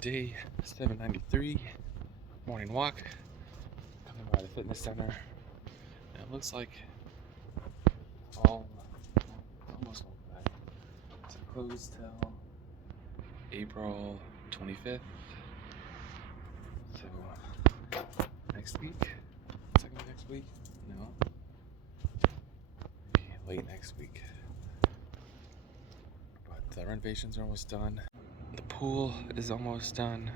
Day 793, morning walk, coming by the fitness center. And it looks like almost went back. It's closed till April 25th. So next week, second next week, no, maybe late next week. But the renovations are almost done. The pool is almost done.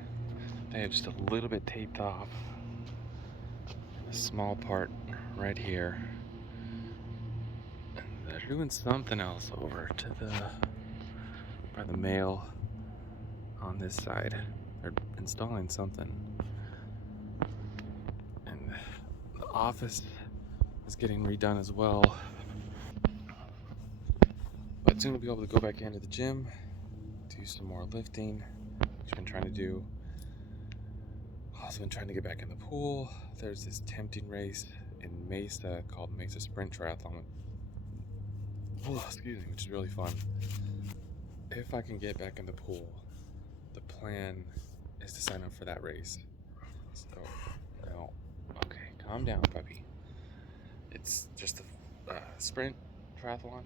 They have just a little bit taped off. A small part right here. And they're doing something else over to by the mail on this side. They're installing something. And the office is getting redone as well. But soon we'll be able to go back into the gym, do some more lifting, which I've been trying to do. Also been trying to get back in the pool. There's this tempting race in Mesa called Mesa Sprint Triathlon. Excuse me, which is really fun. If I can get back in the pool, the plan is to sign up for that race. So, no, okay, calm down, puppy. It's just a sprint triathlon.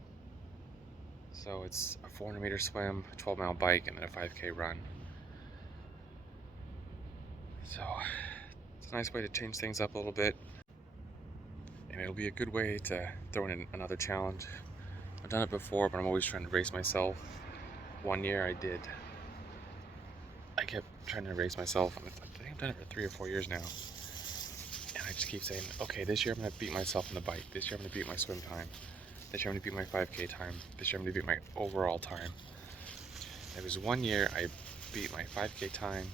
So it's a 400-meter swim, a 12-mile bike, and then a 5K run. So it's a nice way to change things up a little bit. And it'll be a good way to throw in another challenge. I've done it before, but I'm always trying to race myself. One year I kept trying to race myself. I think I've done it for 3 or 4 years now. And I just keep saying, okay, this year I'm going to beat myself on the bike. This year I'm going to beat my swim time. This year I'm going to beat my 5K time. This year I'm going to beat my overall time. There was 1 year I beat my 5K time,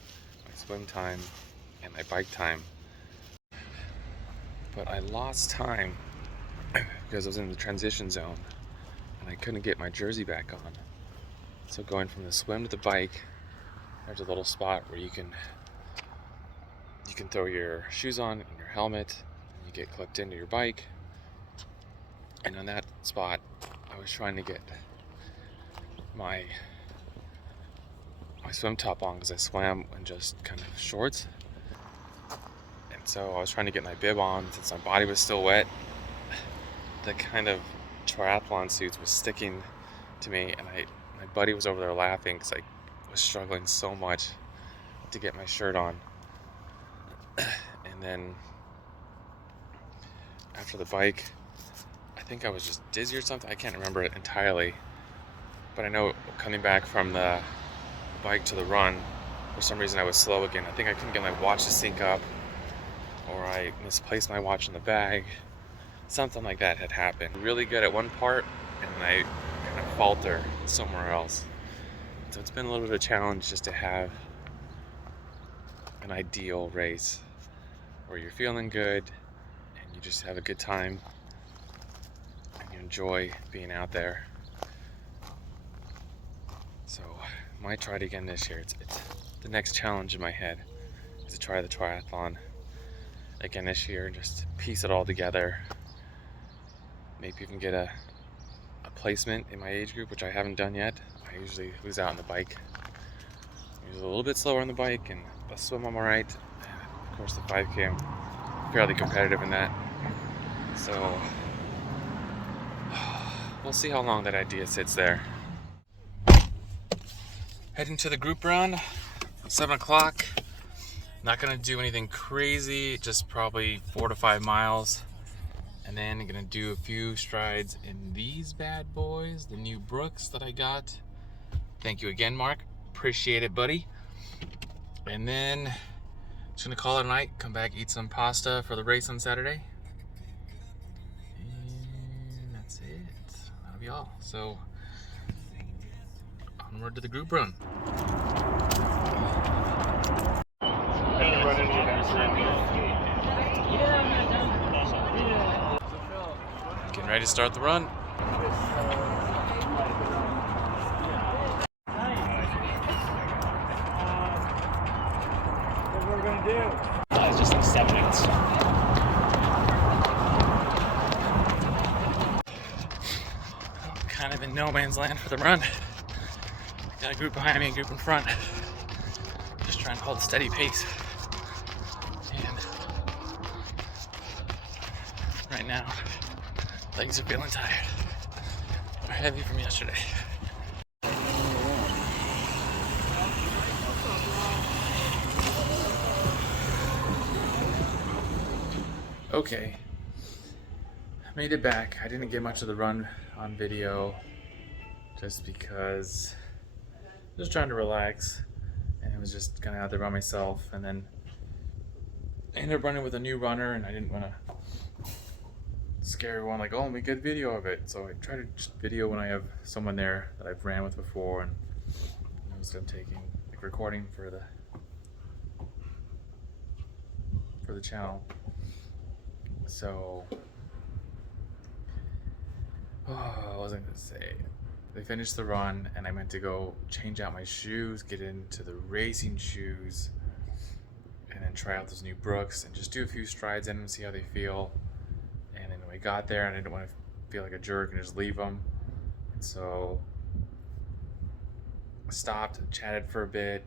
my swim time, and my bike time. But I lost time because I was in the transition zone and I couldn't get my jersey back on. So going from the swim to the bike, there's a little spot where you can throw your shoes on and your helmet, and you get clipped into your bike. And on that spot, I was trying to get my swim top on because I swam in just kind of shorts. And so I was trying to get my bib on since my body was still wet. The kind of triathlon suits was sticking to me, and my buddy was over there laughing because I was struggling so much to get my shirt on. And then after the bike, I think I was just dizzy or something. I can't remember it entirely, but I know coming back from the bike to the run, for some reason I was slow again. I think I couldn't get my watch to sync up, or I misplaced my watch in the bag. Something like that had happened. Really good at one part, and I kind of falter somewhere else. So it's been a little bit of a challenge just to have an ideal race where you're feeling good and you just have a good time and you enjoy being out there. So I might try it again this year. It's the next challenge in my head is to try the triathlon again this year and just piece it all together. Maybe even get a placement in my age group, which I haven't done yet. I usually lose out on the bike. I'm usually a little bit slower on the bike, and the swim I'm alright. Of course the 5K I'm fairly competitive in that. So we'll see how long that idea sits there. Heading to the group run, 7 o'clock. Not gonna do anything crazy, just probably 4 to 5 miles. And then I'm gonna do a few strides in these bad boys, the new Brooks that I got. Thank you again, Mark. Appreciate it, buddy. And then just gonna call it a night, come back, eat some pasta for the race on Saturday. And that's it. That'll be all. So onward to the group run. Getting ready to start the run. What we're gonna do? It's just like 7 minutes. Kind of in no man's land for the run. Got a group behind me, a group in front. Just trying to hold a steady pace. And right now, legs are feeling tired. They're heavy from yesterday. Okay, I made it back. I didn't get much of the run on video just because I was trying to relax and I was just kind of out there by myself, and then I ended up running with a new runner and I didn't want to scare everyone like, oh, let me get video of it. So I try to just video when I have someone there that I've ran with before, and knows that I'm taking, like, recording for the channel. So, what was I gonna say? They finished the run, and I meant to go change out my shoes, get into the racing shoes, and then try out those new Brooks and just do a few strides in them, see how they feel. And then we got there, and I didn't want to feel like a jerk and just leave them. And so I stopped and chatted for a bit,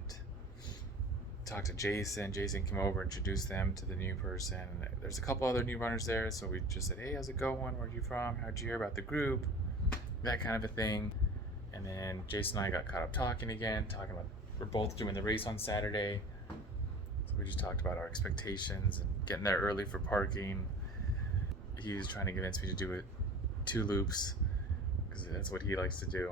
talked to Jason. Jason came over, introduced them to the new person. There's a couple other new runners there, so we just said, hey, how's it going? Where are you from? How'd you hear about the group? That kind of a thing. And then Jason and I got caught up talking about, we're both doing the race on Saturday. So we just talked about our expectations and getting there early for parking. He was trying to convince me to do it 2 loops because that's what he likes to do.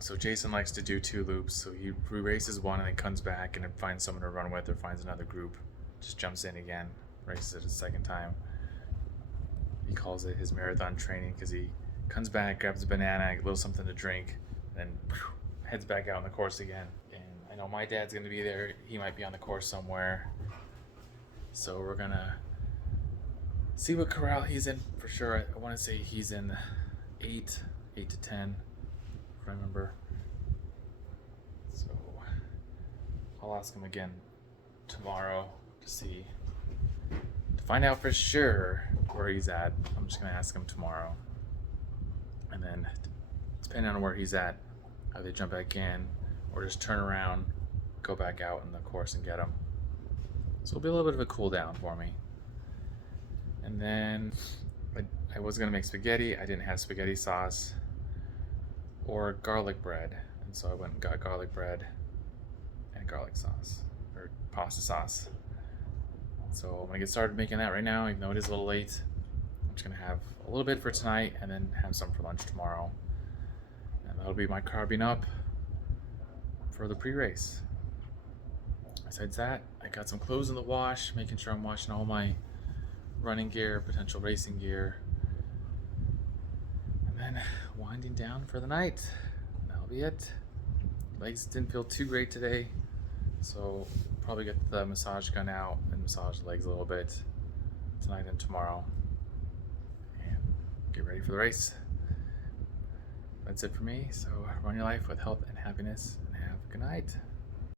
So Jason likes to do 2 loops, so he races one and then comes back and then finds someone to run with or finds another group, just jumps in again, races it a second time. He calls it his marathon training because he comes back, grabs a banana, a little something to drink, then heads back out on the course again. And I know my dad's going to be there. He might be on the course somewhere. So we're going to see what corral he's in for sure. I want to say he's in 8 to 10. I remember. So I'll ask him again tomorrow to find out for sure where he's at. I'm just gonna ask him tomorrow, and then depending on where he's at, either jump back in or just turn around, go back out in the course and get him. So it'll be a little bit of a cool down for me. And then I was gonna make spaghetti. I didn't have spaghetti sauce or garlic bread, and so I went and got garlic bread and garlic sauce, or pasta sauce. So I'm gonna get started making that right now, even though it is a little late. I'm just gonna have a little bit for tonight and then have some for lunch tomorrow. And that'll be my carbing up for the pre-race. Besides that, I got some clothes in the wash, making sure I'm washing all my running gear, potential racing gear, and then winding down for the night. That'll be it. Legs didn't feel too great today, so probably get the massage gun out and massage the legs a little bit tonight and tomorrow, and get ready for the race. That's it for me. So run your life with health and happiness, and have a good night.